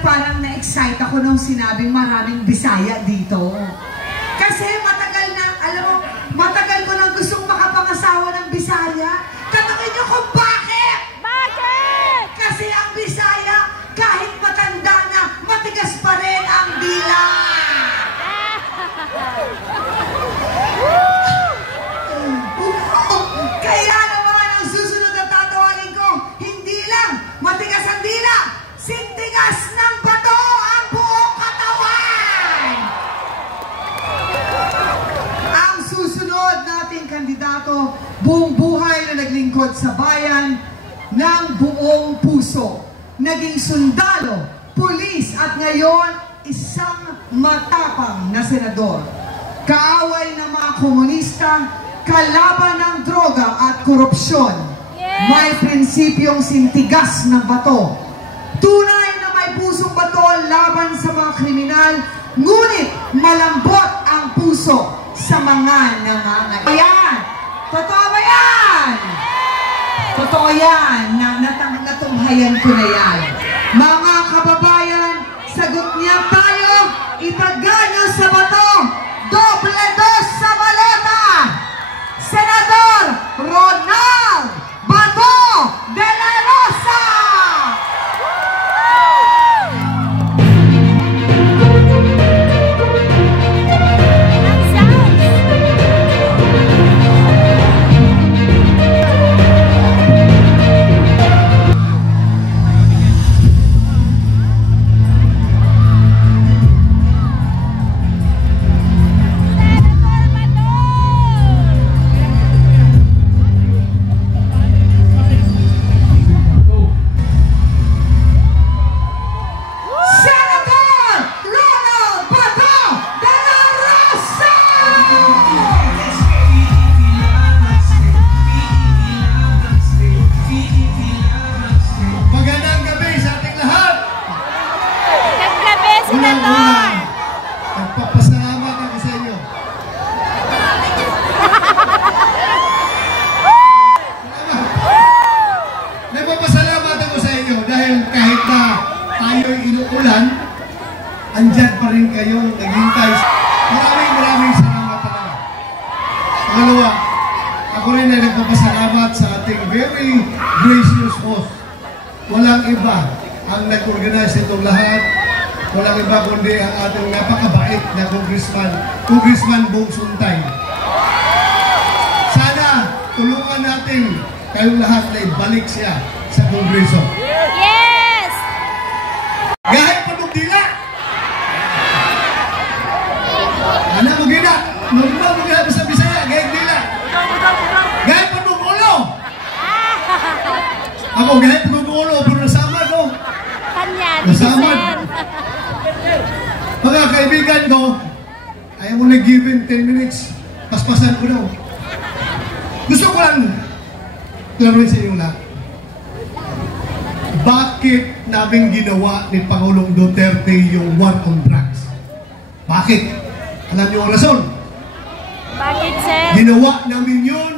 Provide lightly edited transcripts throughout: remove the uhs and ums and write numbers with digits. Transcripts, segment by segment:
parang na-excite ako nung sinabing maraming Bisaya dito. Kasi matagal na, alam mo, matagal ko nang gustong makapangasawa ng Bisaya. Tanungin niyo kung bakit? Bakit? Kasi ang Bisaya, kahit matanda na, matigas pa rin ang dila. Kaya naman ang susunod na tatawagin ko, hindi lang matigas ang dila, sintigas ng bato ang buong katawan! Ang susunod nating kandidato, buong buhay na naglingkod sa bayan ng buong puso. Naging sundalo, pulis at ngayon isang matapang na senador. Kaaway ng mga komunista, kalaban ng droga at korupsyon. Yes. May prinsipyong sintigas ng bato. Tunay na may pusong bato laban sa mga kriminal, ngunit malambot ang puso sa mga nangangailangan. Ayan! Totoo ba yan? Totoo yan. Natunghayan ko na yan. Mga kababayan, sagot niya tayo, itaganyo sa bato, doble dos sa balota, Senador Ronald Bato de la Rosa! Nagpapasalamat ako sa inyo. Nagpapasalamat ako sa inyo dahil kahit na tayo'y inuulan, andyan pa rin kayo naghintay. Maraming salamat talaga. Pangalawa, ako rin ay nagpapasalamat sa ating very gracious host. Walang iba ang nag-organize itong lahat. Walang iba kundi ang ating napakabait na Congressman Bong Suntay. Sana tulungan natin kayong lahat na ibalik siya sa Kongreso. Yes! Gahit pa mong dila! Ano mo gina? Nung mo gina sa Bisaya, gahit dila! Gahit pa mong ulo! Ako, gahit pa mong ulo, pero nasama ko. Kanya, nasama. Mga kaibigan ko, ayaw mo nag-given 10 minutes, paspasan ko daw. Gusto ko lang klaruhin sa inyo lahat. Bakit namin ginawa ni Pangulong Duterte yung war on drugs? Bakit? Alam niyo ang rason? Bakit, sir? Ginawa namin yun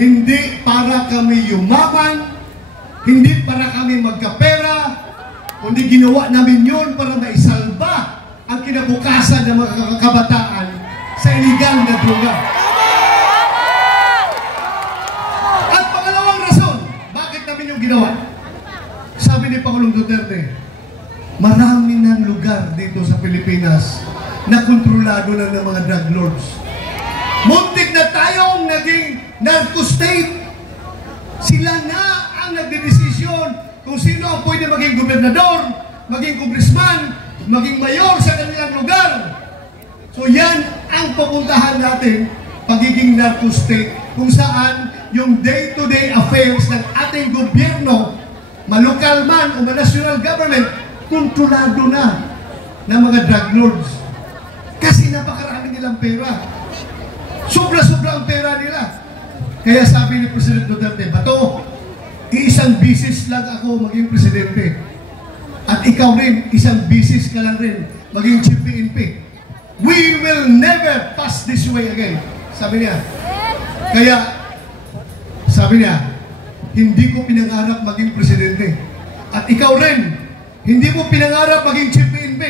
hindi para kami yumaman, hindi para kami magkapera, kundi ginawa namin yun para maisalba ang kinabukasan ng mga kabataan sa iligal na droga. At pangalawang rason, bakit namin yung ginawa? Sabi ni Pangulong Duterte, marami ng lugar dito sa Pilipinas na kontrolado na ng mga drug lords. Muntik na tayong naging narco-state. Sila na ang nagdedesisyon kung sino ang pwede maging gobernador, maging congressman, maging mayor sa kanilang lugar. So yan ang papuntahan natin, pagiging narco-state, kung saan yung day-to-day affairs ng ating gobyerno, malokal man o national government, kontrolado na ng mga drug lords. Kasi napakarami nilang pera. Sobra-sobra ang pera nila. Kaya sabi ni President Duterte, Bato, isang bisis lang ako maging presidente. At ikaw rin, isang bisis ka lang rin maging chief PNP. We will never pass this way again. Sabi niya. Kaya, sabi niya, hindi ko pinangarap maging presidente. At ikaw rin, Hindi mo pinangarap maging chief PNP.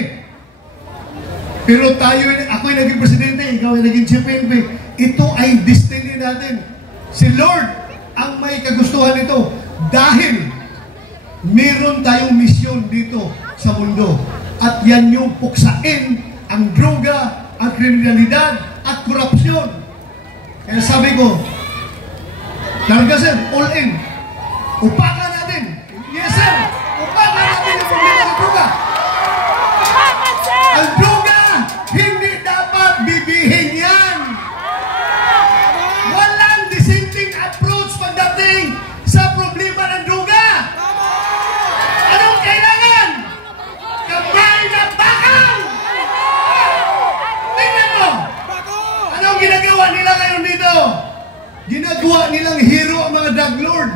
Pero ako'y naging presidente, ikaw ay naging chief PNP. Ito ay destiny natin. Si Lord ang may kagustuhan nito dahil meron tayong misyon dito sa mundo. At yan yung puksain ang droga, ang kriminalidad at korupsyon. Kaya sabi ko, talaga sir, all in. Upakan natin. Yes sir, upakan natin yung problema ng droga. Upakan, sir! Ang droga, hindi dapat bibihin yan. Walang dissenting approach pagdating sa problema ng droga. Anong kailangan? Kamay na bakal! Tingnan mo! Anong ginagawa nila ngayon dito? Ginagawa nilang hero ang mga drug lord.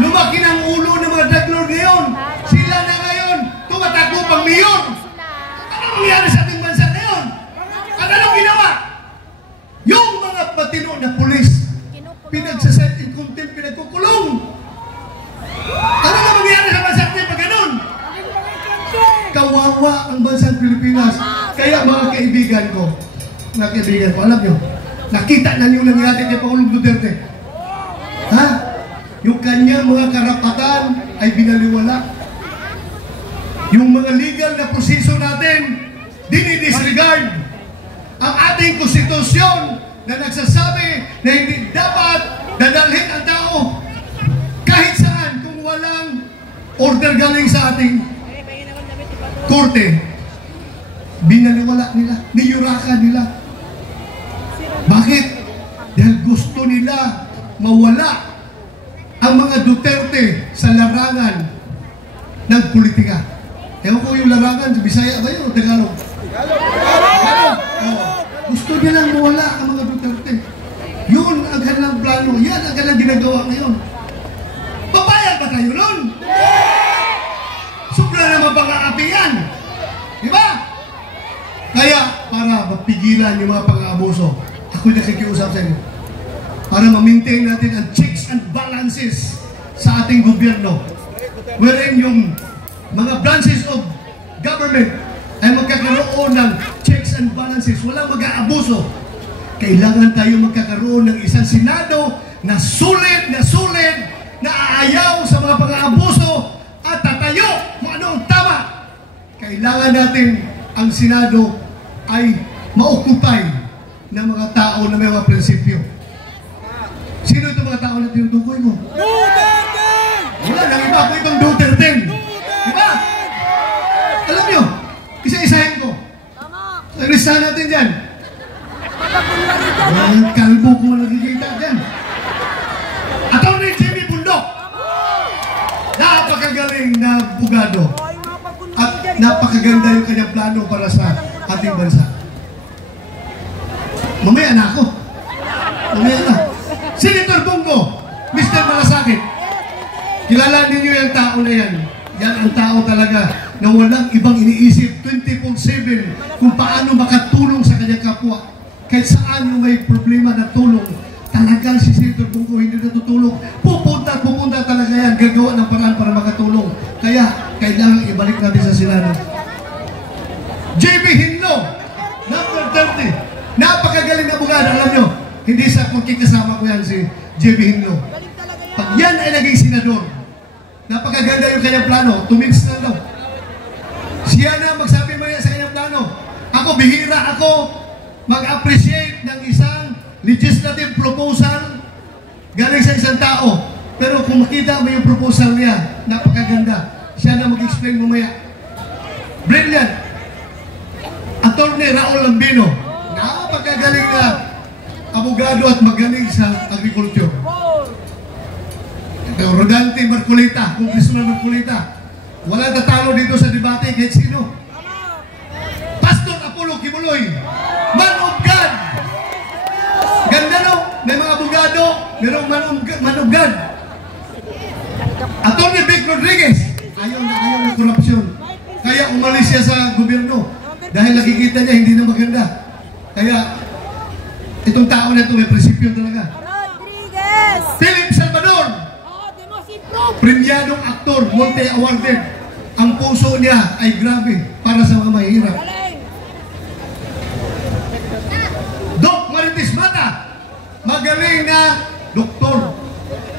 Lumaki ng ulo ng mga drug lord ngayon. Sila na ngayon tumatakbo pang mayor. Anong nangyari sa ating bansa ngayon? At anong ginawa? Yung mga patino na pulis, pinagsaset in contempt, pinagkukulong. Ano na mangyari sa bansa natin pag ganun? Kawawa ang bansang Pilipinas. Kaya mga kaibigan ko, alam nyo, nakita na niyo nangyari kay Pangulong Duterte. Ha? Yung kanyang mga karapatan ay binaliwala. Yung mga legal na proseso natin, dinidisregard. Ang ating konstitusyon na nagsasabi na hindi dapat dadalhin ang tao kahit saan kung walang order galing sa ating korte. Binaliwala nila, niyurakan nila. Bakit? Dahil gusto nila mawala ang mga Duterte sa larangan ng politika. Ewan ko yung larangan, sa Bisaya ba yun o Tagalog? Tagalog! Gusto nilang mawala ang mga Duterte. Yun ang kanilang plano. Yan ang kanilang ginagawa ngayon. Papayag ba tayo nun? Sobra naman pang-aapi yan. Diba? Kaya, para mapigilan yung mga pang-aabuso, ako'y nakikiusap sa inyo. Para ma-maintain natin ang checks and balances sa ating gobyerno. Wherein yung mga branches of government ay magkakaroon ng checks and balances. Walang mag-aabuso. Kailangan tayo magkakaroon ng isang Senado na sulit, na aayaw sa mga pang-aabuso at tatayo kung ano ang tama. Kailangan natin ang Senado ay maokupay ng mga tao na may mga prinsipyo. Sino itong mga tao na tinutukoy mo? Duterte! Wala, nang iba ko itong Duterte. Diba? Alam nyo, isa-isahin ko. Listahan natin dyan. Ang kalbo ko nakikita dyan. Atty. Jimmy Bundok. Napakagaling na abogado. At napakaganda yung kanyang plano para sa ating bansa. Mamaya na ako. Mamaya na. Senator Bongo, Mr. Malasakit. Kilala ninyo yung tao na yan. Yan ang tao talaga na walang ibang iniisip 24/7 kung paano makatulong sa kanyang kapwa. Kahit saan yung may problema na tulong, talagang si Senator Bongo hindi natutulong. Pupunta talaga yan. Gagawa ng paraan para makatulong. Kaya, kailangan ibalik natin sa Senado. JB Hinlo, number 30. Napakagaling na abogado, alam nyo. Hindi sa kasama ko yan si JB Hinlo. Pag yan ay naging senador, napakaganda yung kanyang plano. 2 minutes na daw. Siya na magsabi mo yan sa kanyang plano. Ako, bihira ako mag-appreciate ng isang legislative proposal galing sa isang tao. Pero kung makita mo yung proposal niya, napakaganda. Siya na mag-explain mamaya. Brilliant. Atty. Raul Lambino. Napakagaling na abogado at magaling sa agriculture. Rodante Marcolita, Congressman Marcolita. Wala tatalo dito sa debate kahit sino. Pastor Apollo Kibuloy, man of God. Ganda no? May mga abogado, mayroong man of God. Atty. Vic Rodriguez, ayaw na korupsyon. Kaya umalis siya sa gobyerno dahil nakikita niya hindi na maganda. Kaya itong tao na ito may prinsipyo talaga. Rodriguez! Philip Salvador, premiadong aktor, multi-awarded ang puso niya ay grabe para sa mga mahirap. Galing. Doc Marites Mata, magaling na doktor.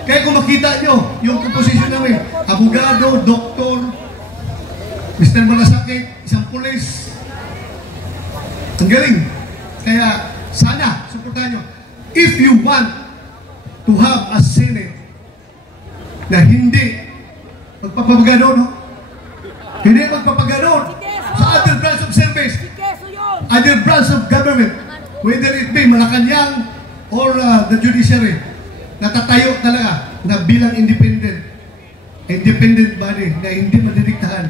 Kaya kung makita nyo, yung komposisyon namin, abogado, doktor, Mr. Malasakit, isang pulis. Ang galing. Kaya sana, suportahan nyo. If you want to have a Senate na hindi magpapaganon, no? Hindi magpapaganon sa other branch of service, Keso yun. other branch of government, whether it be Malacanang or the judiciary, natatayo talaga na bilang independent body na hindi madidiktahan.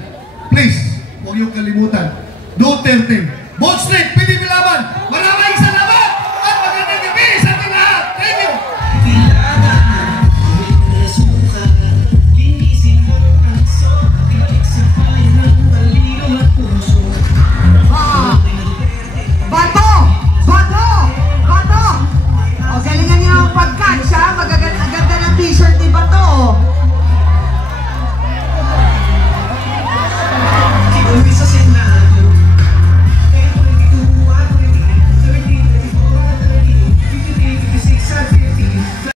Please, huwag yung kalimutan. Duterte, Vote Straight, PDP Laban, marami!